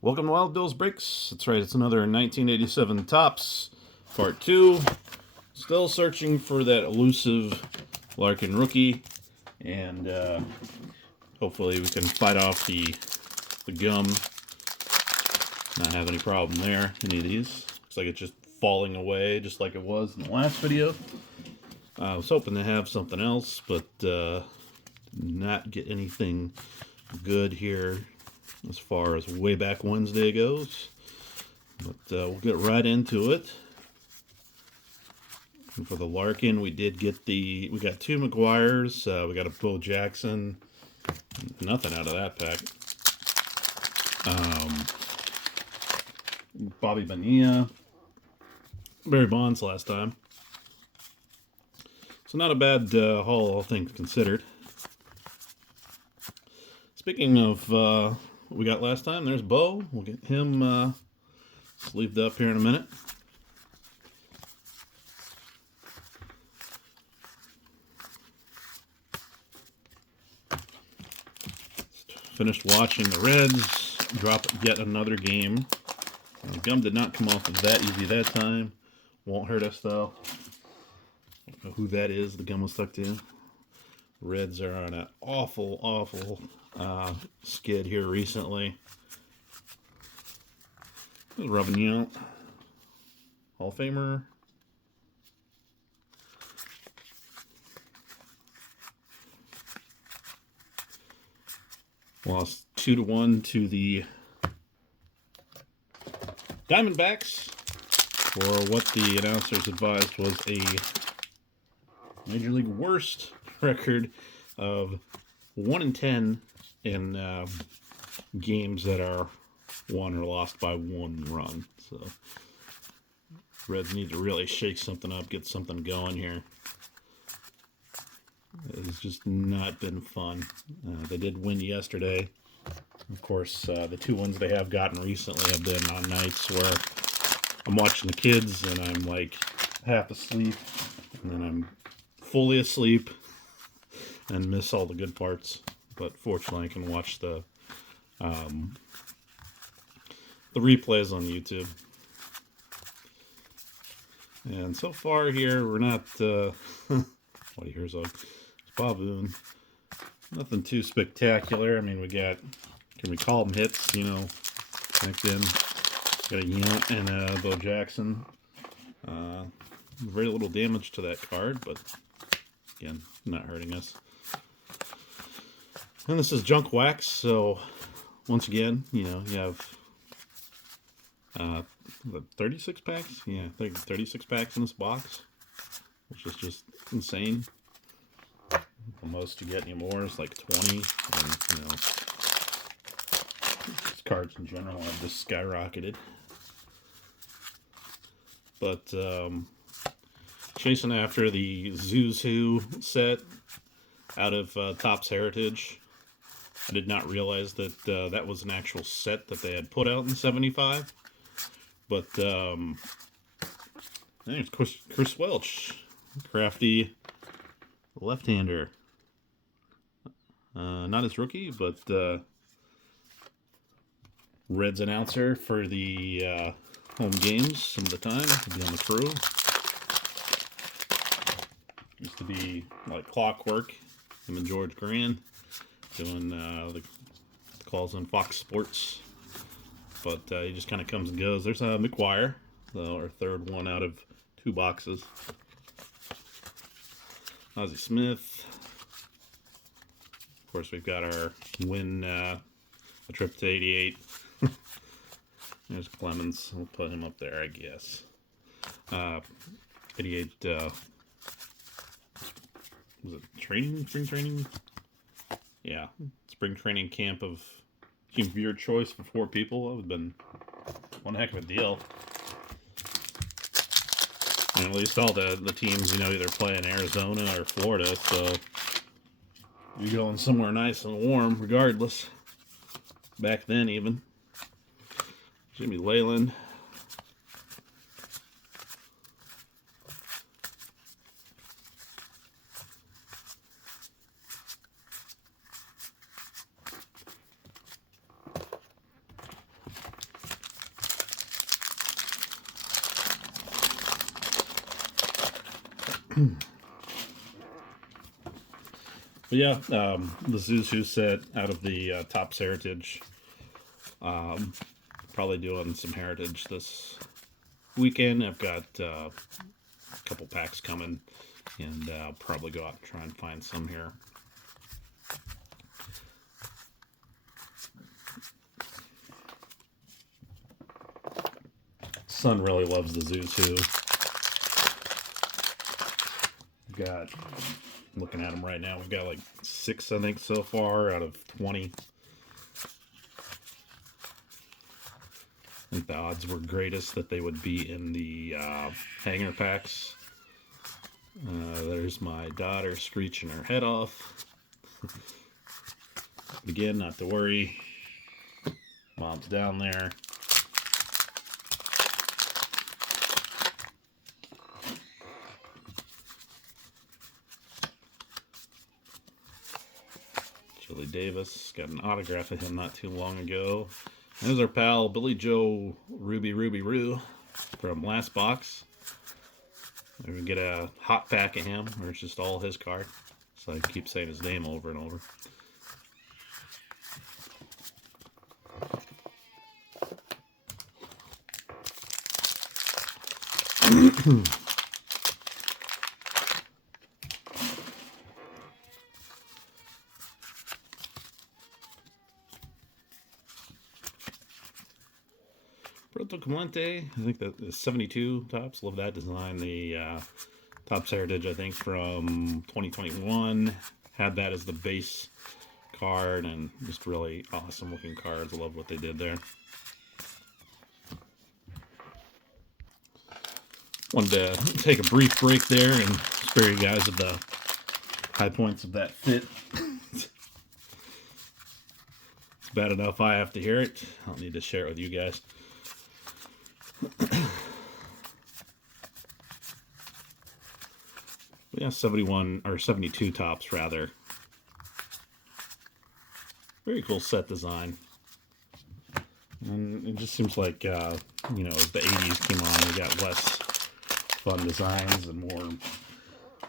Welcome to Wild Bill's Breaks. That's right, it's another 1987 Topps, Part 2. Still searching for that elusive Larkin rookie, and hopefully we can fight off the gum. Not have any problem there, any of these. Looks like it's just falling away, just like it was in the last video. I was hoping to have something else, but not get anything good here as far as way back Wednesday goes. But we'll get right into it. And for the Larkin, we got two McGuires, we got a Bo Jackson. Nothing out of that pack. Bobby Bonilla, Barry Bonds last time. So not a bad haul, all things considered. Speaking of what we got last time, there's Bo. We'll get him sleeved up here in a minute. Finished watching the Reds drop yet another game. The gum did not come off that easy that time. Won't hurt us though. Don't know who that is the gum was stuck to. Reds are on an awful skid here recently. Rubbing you out. Hall of Famer. Lost 2-1 to the Diamondbacks for what the announcers advised was a Major League worst record of 1-10 in games that are won or lost by one run. So Reds need to really shake something up, get something going here. It's just not been fun. They did win yesterday. Of course, the two wins they have gotten recently have been on nights where I'm watching the kids and I'm like half asleep, and then I'm fully asleep and miss all the good parts. But fortunately, I can watch the replays on YouTube. And so far here, we're not. What do you hear? Baboon. Nothing too spectacular. I mean, we got, can we call them hits? You know, back then, got a Yount and a Bo Jackson. Very little damage to that card, but again, not hurting us. And this is junk wax, so once again, you know, you have 36 packs? Yeah, 36 packs in this box, which is just insane. The most you get anymore is like 20, and you know, these cards in general have just skyrocketed. But chasing after the Zuzu set out of Topps Heritage, I did not realize that that was an actual set that they had put out in '75. But I think it's Chris Welch, crafty left-hander. Not his rookie, but Reds announcer for the home games some of the time. He'll be on the crew. Used to be like clockwork. Him and George Grand doing the calls on Fox Sports. But he just kind of comes and goes. There's McGuire, our third one out of two boxes. Ozzie Smith. Of course, we've got our win a trip to 88. There's Clemens. We'll put him up there, I guess. 88, was it spring training? Yeah, spring training camp of team of your choice for 4 people. That would have been one heck of a deal. And at least all the teams, you know, either play in Arizona or Florida, so you're going somewhere nice and warm regardless. Back then, even. Jimmy Leyland. But yeah, the Zuzu set out of the Topps Heritage. Probably doing some Heritage this weekend. I've got a couple packs coming, and I'll probably go out and try and find some here. Son really loves the Zuzu. Got, looking at them right now, we've got like 6, I think, so far out of 20. I think the odds were greatest that they would be in the hanger packs. There's my daughter screeching her head off. Again, not to worry. Mom's down there. Billy Davis, got an autograph of him not too long ago. There's our pal Billy Joe Ruby Roo from last box. We get a hot pack of him where it's just all his card. So I keep saying his name over and over. Proto Comante, I think that is 72 Topps. Love that design. The Topps Heritage, I think, from 2021 had that as the base card, and just really awesome looking cards. I love what they did there. Wanted to take a brief break there and spare you guys of the high points of that fit. It's bad enough I have to hear it. I don't need to share it with you guys. Yeah, 71 or 72 Topps rather. Very cool set design. And it just seems like you know, as the 80s came on, we got less fun designs and more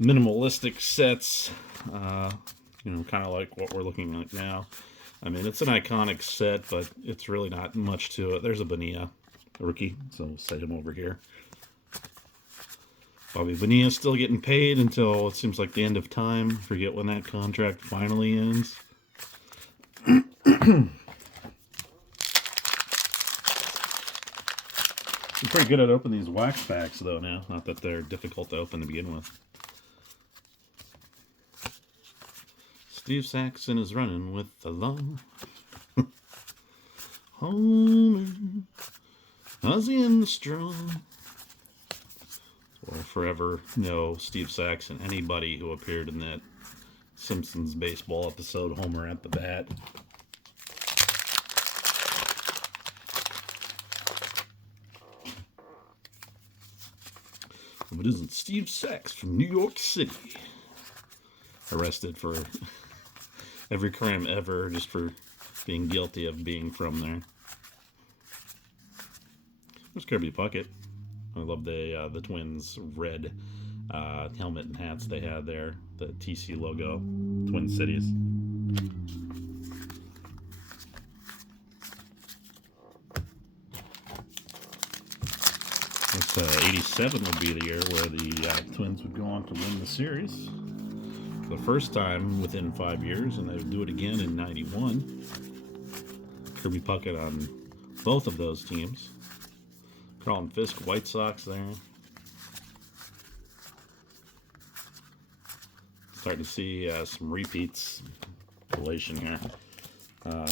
minimalistic sets. You know, kind of like what we're looking at now. I mean, it's an iconic set, but it's really not much to it. There's a Bonilla rookie, so we'll set him over here. Bobby Bonilla's still getting paid until it seems like the end of time. Forget when that contract finally ends. I'm pretty good at opening these wax packs, though, now. Not that they're difficult to open to begin with. Steve Saxon is running with the law. Homer, Ozzy and the Strong. Will forever know Steve Saxon. Anybody who appeared in that Simpsons baseball episode, Homer at the Bat. If it isn't Steve Sax from New York City, arrested for every crime ever, just for being guilty of being from there. There's Kirby Puckett. I love the Twins red helmet and hats they had there. The TC logo, Twin Cities. This 87 would be the year where the Twins would go on to win the series for the first time within 5 years, and they would do it again in 91. Kirby Puckett on both of those teams. Carlton Fisk, White Sox there. Starting to see some repeats. Relation here. I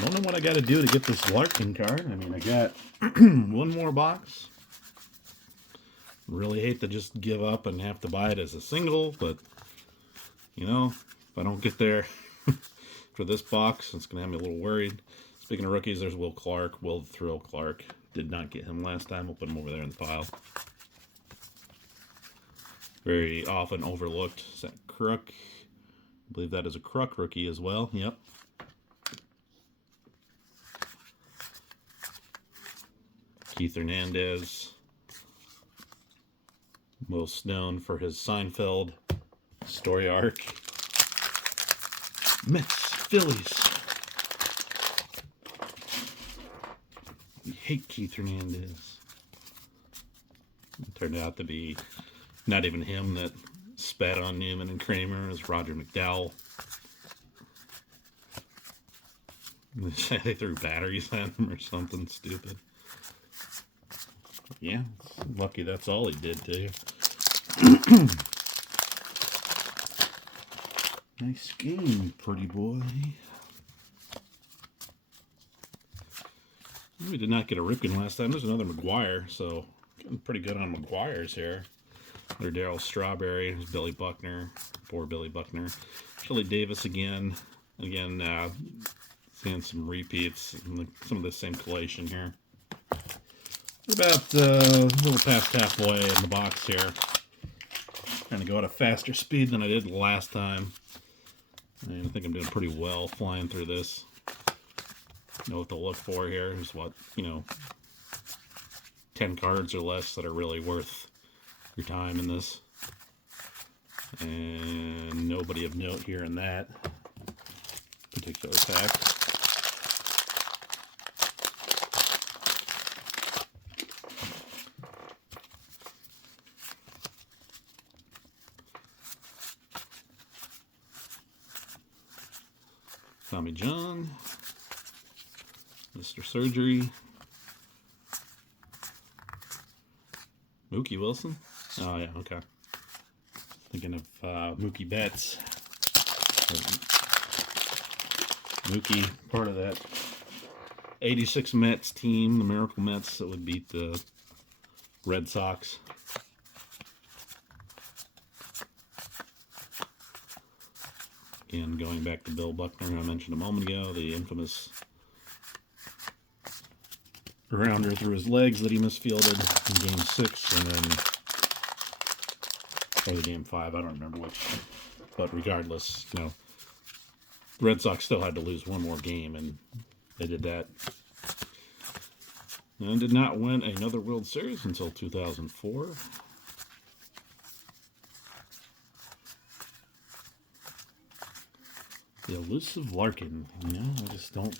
don't know what I got to do to get this Larkin card. I mean, I got one more box. Really hate to just give up and have to buy it as a single, but, you know, if I don't get there for this box, it's going to have me a little worried. Speaking of rookies, there's Will Clark. Will the Thrill Clark. Did not get him last time. We'll put him over there in the pile. Very often overlooked. Is that Crook? I believe that is a Crook rookie as well. Yep. Keith Hernandez. most known for his Seinfeld story arc. Mets, Phillies. We hate Keith Hernandez. It turned out to be not even him that spat on Newman and Kramer. It was Roger McDowell. They threw batteries at him or something stupid. Yeah, it's lucky that's all he did to you. Nice game, pretty boy. We did not get a Ripken last time. There's another McGuire, so getting pretty good on McGuires here. There's Darryl Strawberry. There's Billy Buckner. Poor Billy Buckner. Shelley Davis again. Again, seeing some repeats. Some of the same collation here. About a little past halfway in the box here. Trying to go at a faster speed than I did last time. And I think I'm doing pretty well flying through this. Know what to look for here. Here's what, 10 cards or less that are really worth your time in this. And nobody of note here in that particular pack. Tommy John, Mr. Surgery, Mookie Wilson. Oh yeah, okay. Thinking of Mookie Betts. Mookie, part of that 86 Mets team, the Miracle Mets that would beat the Red Sox. Again, going back to Bill Buckner, who I mentioned a moment ago, the infamous rounder through his legs that he misfielded in Game 6, and then, or the Game 5, I don't remember which. But regardless, the Red Sox still had to lose one more game, and they did that. And did not win another World Series until 2004. The elusive Larkin. I just don't.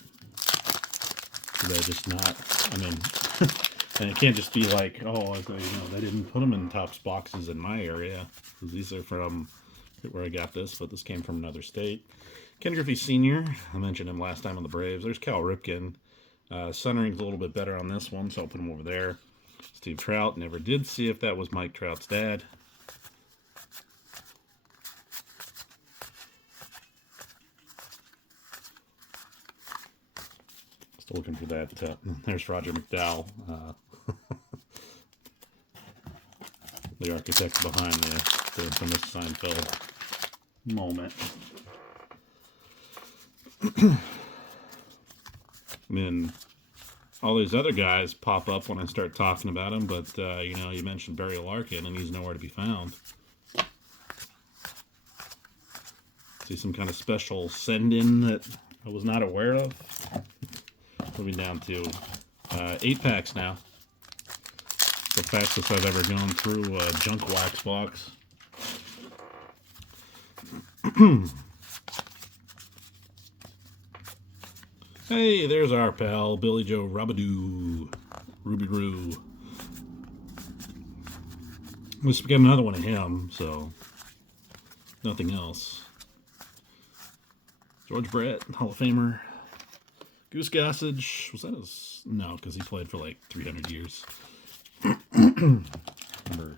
They're just not. I mean, and it can't just be like, oh, they didn't put them in Topps boxes in my area. These are from where I got this, but this came from another state. Ken Griffey Sr., I mentioned him last time on the Braves. There's Cal Ripken. Centering's a little bit better on this one, so I'll put him over there. Steve Trout, never did see if that was Mike Trout's dad. Still looking for that. There's Roger McDowell, the architect behind the infamous Seinfeld moment. I mean, all these other guys pop up when I start talking about them, but, you mentioned Barry Larkin, and he's nowhere to be found. See some kind of special send-in that I was not aware of. Moving down to 8 packs now. The fastest I've ever gone through a junk wax box. Hey, there's our pal, Billy Joe Rabadoo. Ruby Roo. Let's get another one of him, so nothing else. George Brett, Hall of Famer. Goose Gossage, was that his? No, because he played for like 300 years. Remember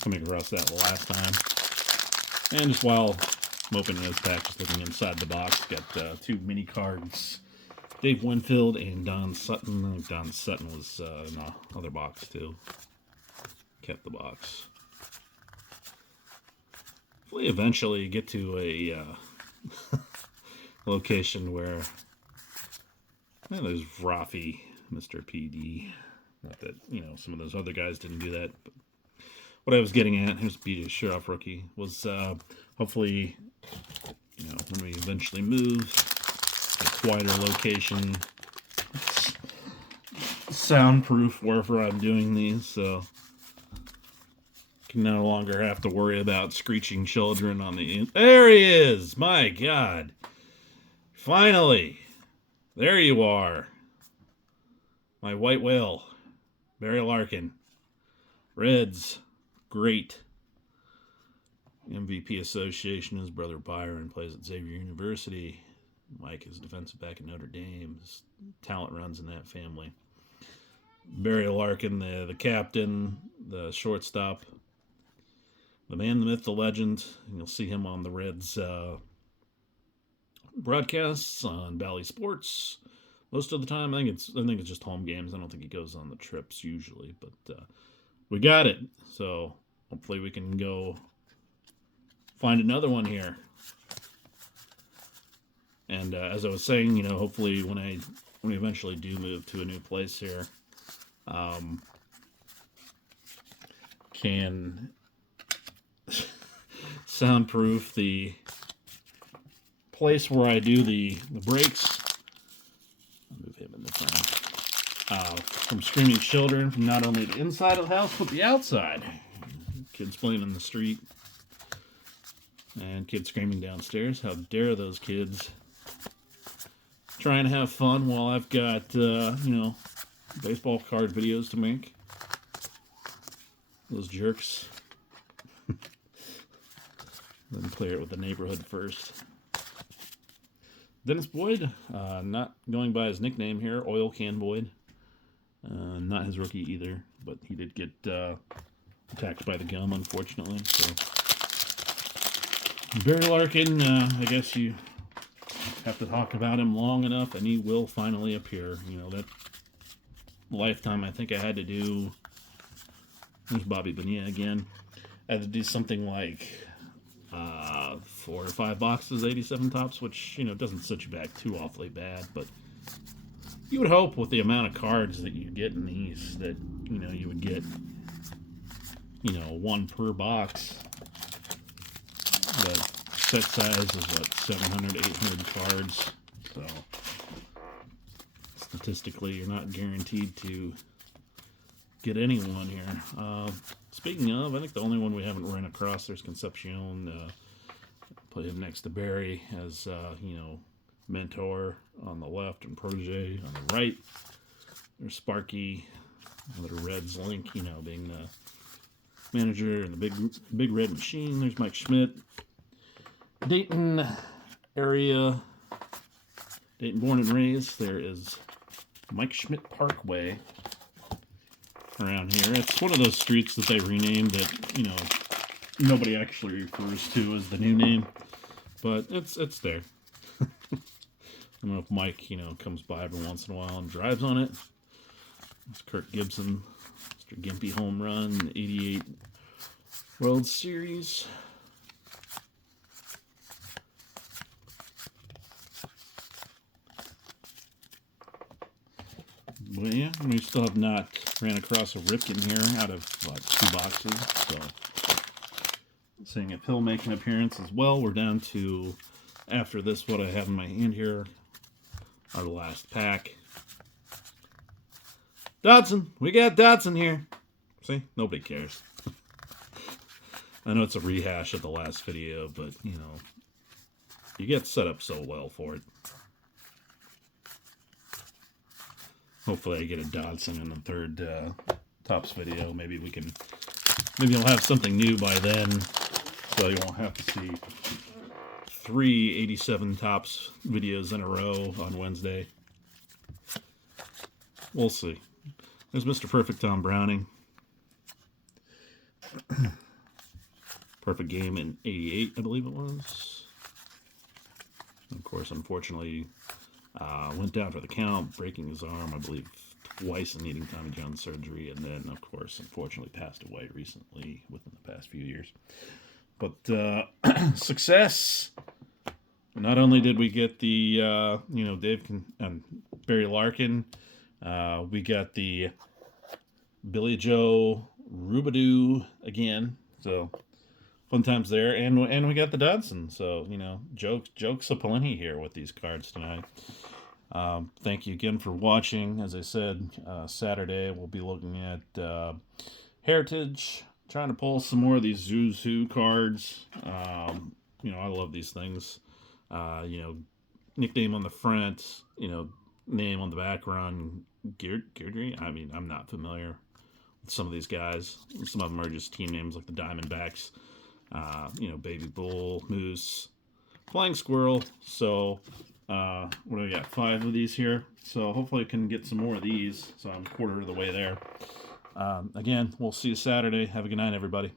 coming across that last time. And just while I'm opening this pack, just looking inside the box, got 2 mini cards. Dave Winfield and Don Sutton. I think Don Sutton was in the other box too. Kept the box. Hopefully eventually get to a location where there's Rafi, Mr. PD. Not that, some of those other guys didn't do that. But what I was getting at, here's BJ Sherroff rookie, was hopefully, when we eventually move, a quieter location, soundproof wherever I'm doing these, so no longer have to worry about screeching children on the... There he is! My God. Finally. There you are. My white whale. Barry Larkin. Reds. Great. MVP association. His brother Byron plays at Xavier University. Mike is defensive back at Notre Dame. His talent runs in that family. Barry Larkin, the captain, the shortstop, the man, the myth, the legend. And you'll see him on the Reds broadcasts on Bally Sports most of the time. I think it's just home games. I don't think he goes on the trips usually, but we got it. So hopefully we can go find another one here. And as I was saying, hopefully when we eventually do move to a new place here, can soundproof the place where I do the breaks. I'll move him in the front. From screaming children from not only the inside of the house, but the outside. Kids playing in the street. And kids screaming downstairs. How dare those kids try and have fun while I've got, baseball card videos to make. Those jerks. Then clear it with the neighborhood first. Dennis Boyd, not going by his nickname here, Oil Can Boyd. Not his rookie either, but he did get attacked by the gum, unfortunately. So Barry Larkin, I guess you have to talk about him long enough, and he will finally appear. That lifetime I think I had to do. There's Bobby Bonilla again. I had to do something like 4 or 5 boxes, 87 tops, which, doesn't set you back too awfully bad, but you would hope with the amount of cards that you get in these that, you would get, 1 per box. The set size is, 700, 800 cards, so statistically you're not guaranteed to get anyone here. Speaking of, I think the only one we haven't run across, there's Concepcion. Put him next to Barry as, mentor on the left and protege on the right. There's Sparky, another Reds link, being the manager and the big red machine. There's Mike Schmidt. Dayton area, Dayton born and raised. There is Mike Schmidt Parkway around here. It's one of those streets that they renamed that, nobody actually refers to as the new name, but it's there. I don't know if Mike, comes by every once in a while and drives on it. It's Kirk Gibson, Mr. Gimpy home run, 88 World Series. But yeah, we still have not ran across a Ripken here out of 2 boxes, so seeing if he'll make an appearance as well. We're down to, after this, what I have in my hand here, our last pack. Dodson! We got Dodson here! See? Nobody cares. I know it's a rehash of the last video, but, you get set up so well for it. Hopefully I get a Dodson in the third Tops video. Maybe you'll have something new by then, so you won't have to see 3 87 Tops videos in a row on Wednesday. We'll see. There's Mr. Perfect Tom Browning. Perfect game in 88, I believe it was. Of course, unfortunately, went down for the count, breaking his arm, I believe, twice and needing Tommy John surgery, and then, of course, unfortunately passed away recently within the past few years. But success. Not only did we get the, Barry Larkin, we got the Billy Joe Rubadoo again. So fun times there, and we got the Dodson. So jokes aplenty here with these cards tonight. Thank you again for watching. As I said, Saturday we'll be looking at Heritage trying to pull some more of these Zuzu cards. You know, I love these things. You know, nickname on the front, you know, name on the background. Geirdry? I mean, I'm not familiar with some of these guys. Some of them are just team names like the Diamondbacks. You know, Baby Bull, Moose, Flying Squirrel. So, what do we got? 5 of these here. So hopefully I can get some more of these. So I'm a quarter of the way there. Again, we'll see you Saturday. Have a good night, everybody.